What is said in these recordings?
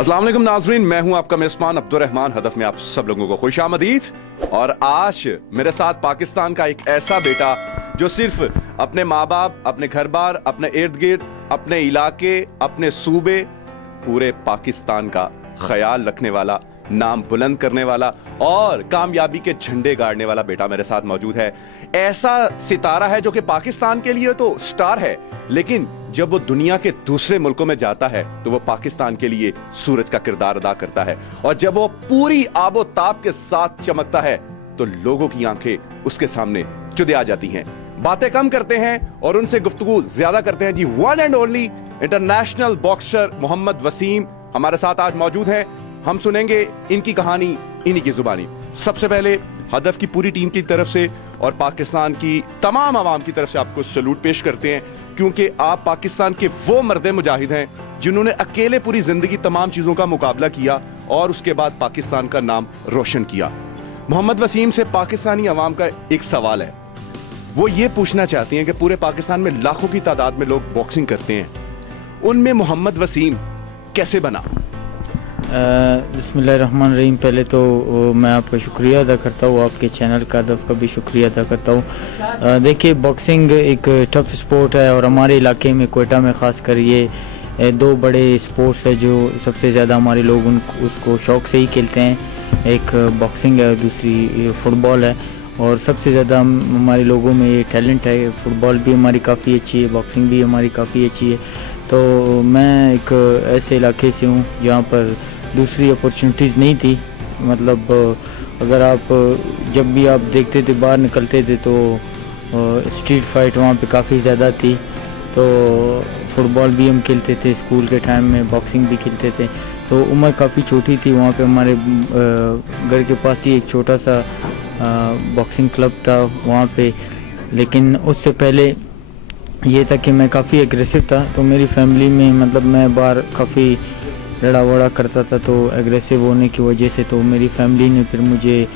अस्सलाम वालेकुम नाजरीन, मैं हूं आपका मेज़बान अब्दुर्रहमान। हदफ में आप सब लोगों को खुश आमदीद। और आज मेरे साथ पाकिस्तान का एक ऐसा बेटा जो सिर्फ अपने माँ बाप, अपने घर बार, अपने इर्द गिर्द, अपने इलाके, अपने सूबे, पूरे पाकिस्तान का ख्याल रखने वाला, नाम बुलंद करने वाला और कामयाबी के झंडे गाड़ने वाला बेटा मेरे साथ मौजूद है। ऐसा सितारा है जो कि पाकिस्तान के लिए तो स्टार है, लेकिन जब वो दुनिया के दूसरे मुल्कों में जाता है तो वो पाकिस्तान के लिए सूरज का किरदार अदा करता है। और जब वो पूरी आबो ताब के साथ चमकता है तो लोगों की आंखें उसके सामने चुदे आ जाती हैं। बातें कम करते हैं और उनसे गुफ्तगू ज्यादा करते हैं। जी, one and only international boxer Mohammad Waseem हमारे साथ आज मौजूद हैं। हम सुनेंगे इनकी कहानी इन्हीं की जुबानी। सबसे पहले हदफ की पूरी टीम की तरफ से और पाकिस्तान की तमाम आवाम की तरफ से आपको सैल्यूट पेश करते हैं, क्योंकि आप पाकिस्तान के वो मर्दे मुजाहिद हैं जिन्होंने अकेले पूरी जिंदगी तमाम चीजों का मुकाबला किया और उसके बाद पाकिस्तान का नाम रोशन किया। मोहम्मद वसीम से पाकिस्तानी आवाम का एक सवाल है। वो ये पूछना चाहती हैं कि पूरे पाकिस्तान में लाखों की तादाद में लोग बॉक्सिंग करते हैं, उनमें मोहम्मद वसीम कैसे बना? बिस्मिल्लाहिर्रहमानिर्रहीम। पहले तो मैं आपका शुक्रिया अदा करता हूँ, आपके चैनल का हदफ का भी शुक्रिया अदा करता हूँ। देखिए, बॉक्सिंग एक टफ स्पोर्ट है और हमारे इलाके में कोयटा में ख़ास कर ये दो बड़े स्पोर्ट्स है जो सबसे ज़्यादा हमारे लोग उसको शौक़ से ही खेलते हैं। एक बॉक्सिंग है, दूसरी फुटबॉल है। और सबसे ज़्यादा हमारे लोगों में ये टैलेंट है। फुटबॉल भी हमारी काफ़ी अच्छी है, बॉक्सिंग भी हमारी काफ़ी अच्छी है। तो मैं एक ऐसे इलाके से हूँ जहाँ पर दूसरी अपॉर्चुनिटीज़ नहीं थी। मतलब अगर आप जब भी आप देखते थे, बाहर निकलते थे तो स्ट्रीट फाइट वहाँ पे काफ़ी ज़्यादा थी। तो फुटबॉल भी हम खेलते थे स्कूल के टाइम में, बॉक्सिंग भी खेलते थे। तो उम्र काफ़ी छोटी थी। वहाँ पे हमारे घर के पास ही एक छोटा सा बॉक्सिंग क्लब था वहाँ पे। लेकिन उससे पहले ये था कि मैं काफ़ी एग्रेसिव था। तो मेरी फैमिली में मतलब मैं बाहर काफ़ी लड़ा वड़ा करता था, तो एग्रेसिव होने की वजह से तो मेरी फैमिली ने फिर मुझे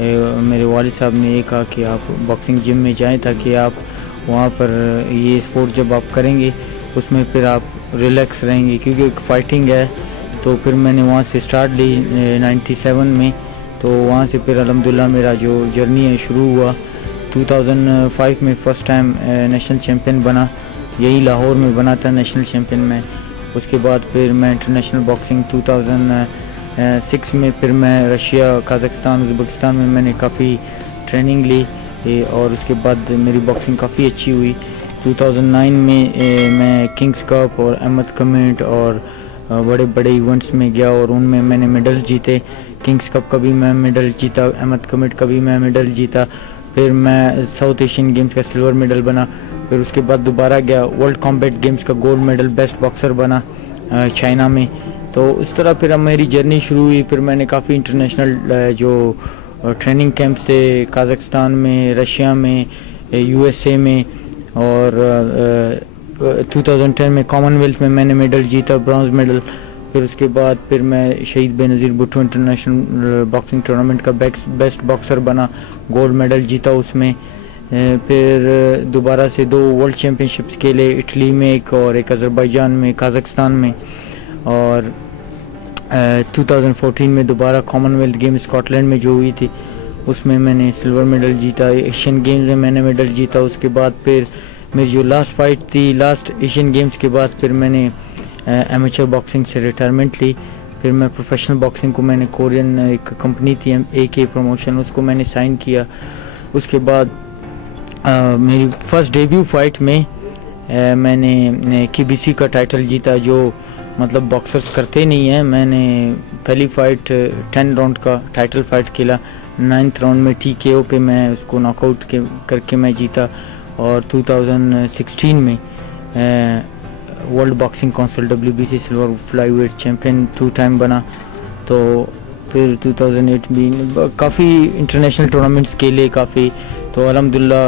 मेरे वालिद साहब ने ये कहा कि आप बॉक्सिंग जिम में जाएं ताकि आप वहाँ पर ये स्पोर्ट जब आप करेंगे उसमें फिर आप रिलैक्स रहेंगे, क्योंकि एक फ़ाइटिंग है। तो फिर मैंने वहाँ से स्टार्ट ली 97 में। तो वहाँ से फिर अल्हम्दुलिल्लाह मेरा जो जर्नी है शुरू हुआ। 2005 में फ़र्स्ट टाइम नेशनल चैम्पियन बना, यही लाहौर में बना था नेशनल चैम्पियन में। उसके बाद फिर मैं इंटरनेशनल बॉक्सिंग 2006 में फिर मैं रशिया, कज़ाकिस्तान, उज़्बेकिस्तान में मैंने काफ़ी ट्रेनिंग ली और उसके बाद मेरी बॉक्सिंग काफ़ी अच्छी हुई। 2009 में मैं किंग्स कप और अहमद कमेंट और बड़े बड़े इवेंट्स में गया और उनमें मैंने मेडल जीते। किंग्स कप का भी मैं मेडल जीता, अहमद कमेंट का भी मैं मेडल जीता। फिर मैं साउथ एशियन गेम्स का सिल्वर मेडल बना। फिर उसके बाद दोबारा गया वर्ल्ड कॉम्बैट गेम्स का गोल्ड मेडल बेस्ट बॉक्सर बना चाइना में। तो उस तरह फिर अब मेरी जर्नी शुरू हुई। फिर मैंने काफ़ी इंटरनेशनल जो ट्रेनिंग कैंप से कज़ाकिस्तान में, रशिया में, यूएसए में और 2010 में कॉमनवेल्थ में मैंने मेडल जीता, ब्रॉन्ज मेडल। फिर उसके बाद फिर मैं शहीद Benazir Bhutto international boxing tournament का बेस्ट बॉक्सर बना, गोल्ड मेडल जीता उसमें। फिर दोबारा से 2 वर्ल्ड चैम्पियनशिप्स खेले, इटली में एक और एक अज़रबैजान में, कज़ाकिस्तान में। और 2014 में दोबारा कॉमनवेल्थ गेम स्कॉटलैंड में जो हुई थी उसमें मैंने सिल्वर मेडल जीता। एशियन गेम्स में मैंने मेडल जीता। उसके बाद फिर मेरी जो लास्ट फाइट थी लास्ट एशियन गेम्स के बाद फिर मैंने एमेचर बॉक्सिंग से रिटायरमेंट ली। फिर मैं प्रोफेशनल बॉक्सिंग को मैंने कोरियन एक कंपनी थी AK प्रमोशन, उसको मैंने साइन किया। उसके बाद मेरी फर्स्ट डेब्यू फाइट में मैंने KBC का टाइटल जीता, जो मतलब बॉक्सर्स करते नहीं हैं। मैंने पहली फ़ाइट 10 राउंड का टाइटल फाइट खेला। 9th राउंड में TKO पे मैं उसको नॉकआउट करके मैं जीता। और 2016 में world boxing council WBC silver flyweight champion 2 time बना। तो फिर 2008 में काफ़ी इंटरनेशनल टूर्नामेंट्स खेले काफ़ी। तो अल्हम्दुलिल्लाह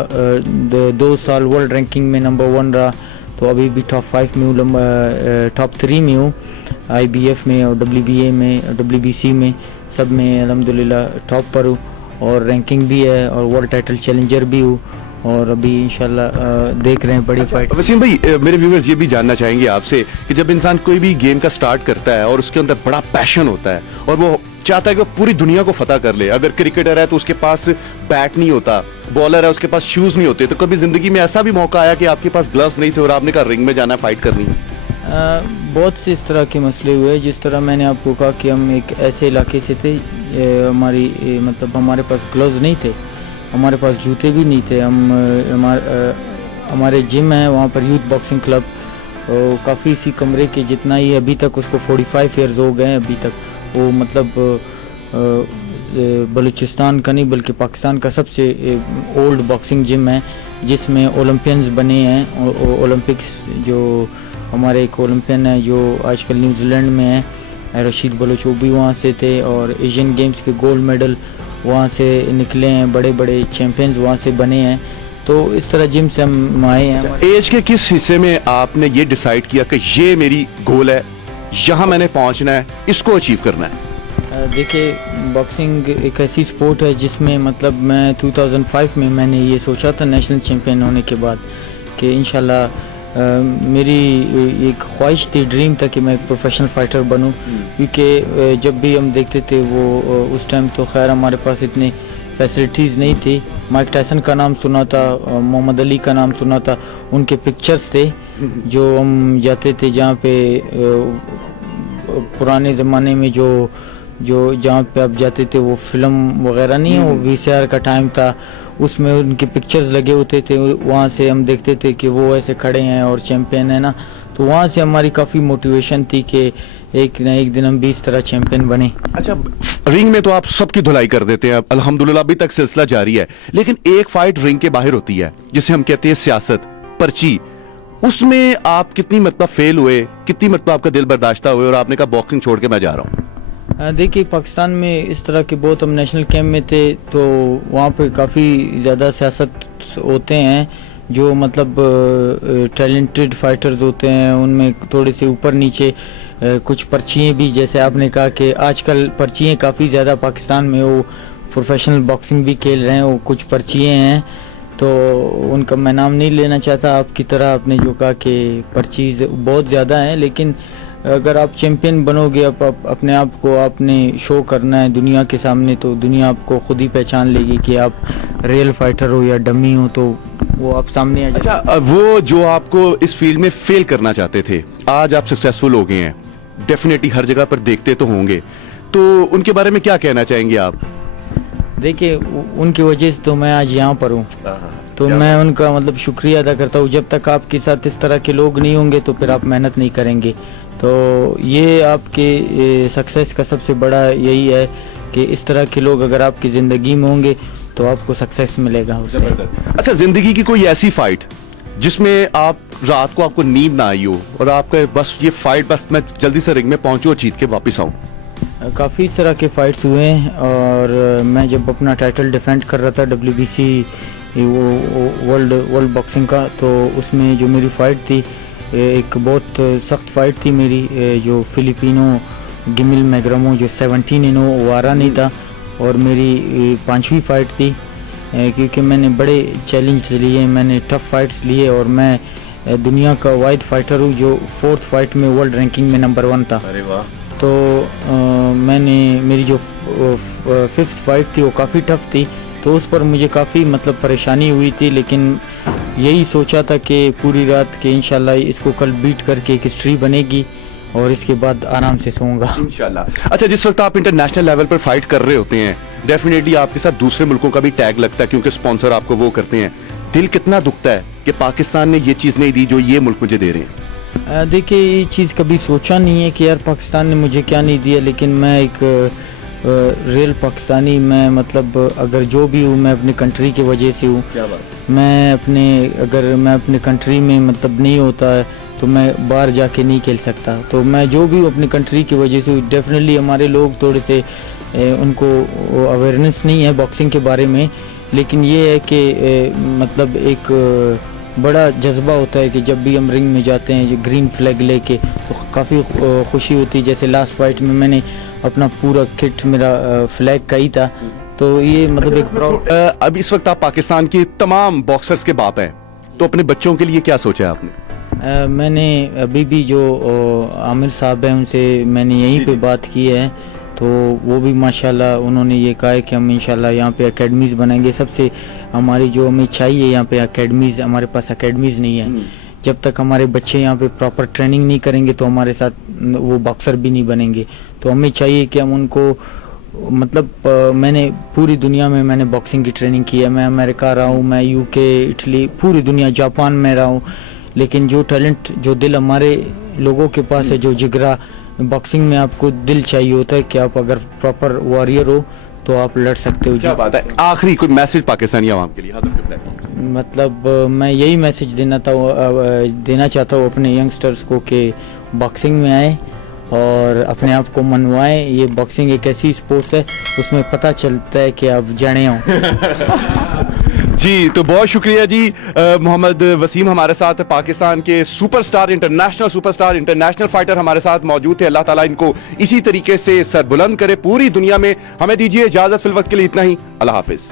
2 साल वर्ल्ड रैंकिंग में नंबर 1 रहा। तो अभी भी टॉप 5 में हूँ, टॉप 3 में हूँ, IBF में और WBA में, WBC में, सब में अल्हम्दुलिल्लाह टॉप पर हूँ। और रैंकिंग भी है और वर्ल्ड टाइटल चैलेंजर भी हूँ। اور ابھی انشاءاللہ دیکھ رہے ہیں بڑی فائٹ. وسیم بھائی, میرے ویورز یہ بھی جاننا چاہیں گے آپ سے کہ جب انسان کوئی بھی گیم کا سٹارٹ کرتا ہے اور اس کے اندر بڑا پیشن ہوتا ہے اور وہ چاہتا ہے کہ وہ پوری دنیا کو فتح کر لے, اگر کرکٹر ہے تو اس کے پاس بیٹ نہیں ہوتا, بالر ہے اس کے پاس شوز نہیں ہوتے, تو کبھی زندگی میں ایسا بھی موقع آیا کہ آپ کے پاس گلوز نہیں تھے اور آپ نے کہا رنگ میں جانا ہے, فائٹ کرنی ہے؟ بہت سے اس طرح کے مسئلے ہوئے. جس طرح میں نے آپ کو کہا کہ ہم ایک ایسے علاقے سے تھے, مطلب ہمارے پاس گلوز نہیں تھے, ہمارے پاس جوتے بھی نہیں تھے. ہمارے جم ہے وہاں پر یوتھ باکسنگ کلب, کافی اسی کمرے کے جتنا ہی ابھی تک اس کو 45 ایئرز ہو گئے ہیں ابھی تک. وہ مطلب بلوچستان کا نہیں بلکہ پاکستان کا سب سے اولڈ باکسنگ جم ہے, جس میں اولمپئنز بنے ہیں. اولمپکس جو ہمارے ایک اولمپئن ہے جو آج کل نیوزی لینڈ میں ہے, رشید بلوچ, وہ بھی وہاں سے تھے, اور ایشین گیمز کے گولڈ میڈل وہاں سے نکلے ہیں, بڑے بڑے چیمپئنز وہاں سے بنے ہیں. تو اس طرح جم سے ہم آئے ہیں. ایج کے کس حصے میں آپ نے یہ ڈیسائیڈ کیا کہ یہ میری گول ہے, یہاں میں نے پہنچنا ہے, اس کو اچیو کرنا ہے؟ دیکھیے, باکسنگ ایک ایسی سپورٹ ہے جس میں مطلب میں 2005 میں نے یہ سوچا تھا نیشنل چیمپئن ہونے کے بعد کہ انشاءاللہ میری ایک خواہش تھی, ڈریم تھا کہ میں ایک پروفیشنل فائٹر بنوں. کیونکہ جب بھی ہم دیکھتے تھے وہ اس ٹائم تو خیر ہمارے پاس اتنی فیسلٹیز نہیں تھی. مائک ٹائسن کا نام سنا تھا, محمد علی کا نام سنا تھا, ان کے پکچرز تھے جو ہم جاتے تھے جہاں پہ پرانے زمانے میں جو جہاں پہ آپ جاتے تھے وہ فلم وغیرہ نہیں ہے, وہ VCR کا ٹائم تھا, اس میں ان کے پکچرز لگے ہوتے تھے. وہاں سے ہم دیکھتے تھے کہ وہ ایسے کھڑے ہیں اور چیمپئن ہیں نا, تو وہاں سے ہماری کافی موٹیویشن تھی کہ ایک نہ ایک دن ہم بھی اس طرح چیمپئن بنے. اچھا, رنگ میں تو آپ سب کی دھلائی کر دیتے ہیں, الحمدللہ ابھی تک سلسلہ جاری ہے, لیکن ایک فائٹ رنگ کے باہر ہوتی ہے جسے ہم کہتے ہیں سیاست, پرچی. اس میں آپ کتنی مرتبہ فیل ہوئے, کتنی مرتبہ آپ کا دل برداشتہ ہوئے اور آپ نے کہا باکسنگ چھوڑ کے میں جا رہا ہوں؟ دیکھیے, پاکستان میں اس طرح کے بہت, ہم نیشنل کیمپ میں تھے تو وہاں پہ کافی زیادہ سیاست ہوتے ہیں جو مطلب ٹیلنٹڈ فائٹرز ہوتے ہیں, ان میں تھوڑے سے اوپر نیچے کچھ پرچیاں بھی, جیسے آپ نے کہا کہ آج کل پرچیاں کافی زیادہ پاکستان میں, وہ پروفیشنل باکسنگ بھی کھیل رہے ہیں, وہ کچھ پرچیاں ہیں تو ان کا میں نام نہیں لینا چاہتا آپ کی طرح. آپ نے جو کہا کہ پرچیز بہت زیادہ ہیں, لیکن اگر آپ چیمپئن بنو گے, اپنے آپ کو آپ نے شو کرنا ہے دنیا کے سامنے, تو دنیا آپ کو خود ہی پہچان لے گی کہ آپ ریئل فائٹر ہو یا ڈمی ہو, تو وہ آپ سامنے آ جائے. اچھا, وہ جو آپ کو اس فیلڈ میں فیل کرنا چاہتے تھے, آج آپ سکسیسفل ہو گئے ہیں, ڈیفینیٹلی ہر جگہ پر دیکھتے تو ہوں گے, تو ان کے بارے میں کیا کہنا چاہیں گے آپ؟ دیکھیے, ان کی وجہ سے تو میں آج یہاں پر ہوں, تو میں ان کا مطلب شکریہ ادا کرتا ہوں. جب تک آپ کے ساتھ اس طرح کے لوگ نہیں ہوں گے تو پھر آپ محنت نہیں کریں گے. تو یہ آپ کے سکسیس کا سب سے بڑا یہی ہے کہ اس طرح کے لوگ اگر آپ کی زندگی میں ہوں گے تو آپ کو سکسیس ملے گا اس سے. اچھا, زندگی کی کوئی ایسی فائٹ جس میں آپ رات کو آپ کو نیند نہ آئی ہو اور آپ کا بس یہ فائٹ, بس میں جلدی سے رنگ میں پہنچوں اور جیت کے واپس آؤں؟ کافی اس طرح کے فائٹس ہوئے ہیں, اور میں جب اپنا ٹائٹل ڈیفینڈ کر رہا تھا WBC ورلڈ باکسنگ کا, تو اس میں جو میری فائٹ تھی ایک بہت سخت فائٹ تھی میری, جو فلیپینو گمل میگرامو جو 17-0 وہ آرا نہیں تھا, اور میری 5ویں فائٹ تھی, کیونکہ میں نے بڑے چیلنج لیے, میں نے ٹف فائٹس لیے, اور میں دنیا کا واحد فائٹر ہوں جو 4th فائٹ میں ورلڈ رینکنگ میں نمبر 1 تھا. ارے واہ. تو میں نے میری جو 5th فائٹ تھی وہ کافی ٹف تھی, تو اس پر مجھے کافی مطلب پریشانی ہوئی تھی, لیکن یہی سوچا تھا کہ پوری رات کہ انشاءاللہ اس کو کل بیٹ کر کے ایک ہسٹری بنے گی, اور اس کے بعد آرام سے سوؤں گا انشاءاللہ. اچھا, جس وقت آپ انٹرنیشنل لیول پر فائٹ کر رہے ہوتے ہیں, ڈیفینیٹلی آپ کے ساتھ دوسرے ملکوں کا بھی ٹیگ لگتا ہے کیونکہ سپانسر آپ کو وہ کرتے ہیں. دل کتنا دکھتا ہے کہ پاکستان نے یہ چیز نہیں دی جو یہ ملک مجھے دے رہے ہیں؟ دیکھیے, یہ چیز کبھی سوچا نہیں ہے کہ یار پاکستان نے مجھے کیا نہیں دیا, لیکن میں ایک ریل پاکستانی, میں مطلب اگر جو بھی ہوں میں اپنی کنٹری کی وجہ سے ہوں. کیا بات. میں اگر میں اپنے کنٹری میں مطلب نہیں ہوتا ہے تو میں باہر جا کے نہیں کھیل سکتا. تو میں جو بھی اپنی کنٹری کی وجہ سے, ڈیفینیٹلی ہمارے لوگ تھوڑے سے ان کو اویئرنیس نہیں ہے باکسنگ کے بارے میں, لیکن یہ ہے کہ مطلب ایک بڑا جذبہ ہوتا ہے کہ جب بھی ہم رنگ میں جاتے ہیں گرین فلیگ لے کے تو کافی خوشی ہوتی ہے. جیسے لاسٹ فائٹ میں نے اپنا پورا کٹ میرا فلیگ کا ہی تھا, तो ये मतलब एक प्राउड। अब इस वक्त आप पाकिस्तान के तमाम बॉक्सर्स के बाप हैं, तो अपने बच्चों के लिए क्या सोचा है आपने? मैंने अभी भी जो आमिर साहब हैं उनसे मैंने यहीं पे बात की है, तो वो भी माशाल्लाह उन्होंने ये कहा है कि हम इंशाल्लाह यहाँ पे एकेडमीज़ बनाएंगे। सबसे हमारी जो हमें चाहिए यहाँ पे एकेडमीज़, हमारे पास एकेडमीज़ नहीं है। जब तक हमारे बच्चे यहाँ पे प्रॉपर ट्रेनिंग नहीं करेंगे तो हमारे साथ वो बॉक्सर भी नहीं बनेंगे। तो हमें चाहिए कि हम उनको मतलब मैंने पूरी दुनिया में मैंने बॉक्सिंग की ट्रेनिंग की है। मैं अमेरिका रहा हूँ, मैं यूके, इटली, पूरी दुनिया, जापान में रहा हूँ, लेकिन जो टैलेंट, जो दिल हमारे लोगों के पास है, जो जिगरा, बॉक्सिंग में आपको दिल चाहिए होता है कि आप अगर प्रॉपर वॉरियर हो तो आप लड़ सकते हो। क्या बात है। आखिरी कोई मैसेज पाकिस्तानी आवाम के लिए हदफ के प्लेटफॉर्म? मतलब मैं यही मैसेज देना चाहता हूँ अपने यंगस्टर्स को कि बॉक्सिंग में आए और अपने आप को मनवाएं। ये बॉक्सिंग एक ऐसी स्पोर्ट्स है उसमें पता चलता है कि आप जाने हो। जी, तो बहुत शुक्रिया जी। मोहम्मद वसीम हमारे साथ पाकिस्तान के superstar, international superstar, international fighter हमारे साथ मौजूद थे। अल्लाह ताला इनको इसी तरीके से सरबुलंद करे पूरी दुनिया में। हमें दीजिए इजाजत, फिल वक्त के लिए इतना ही। अल्लाह हाफिज।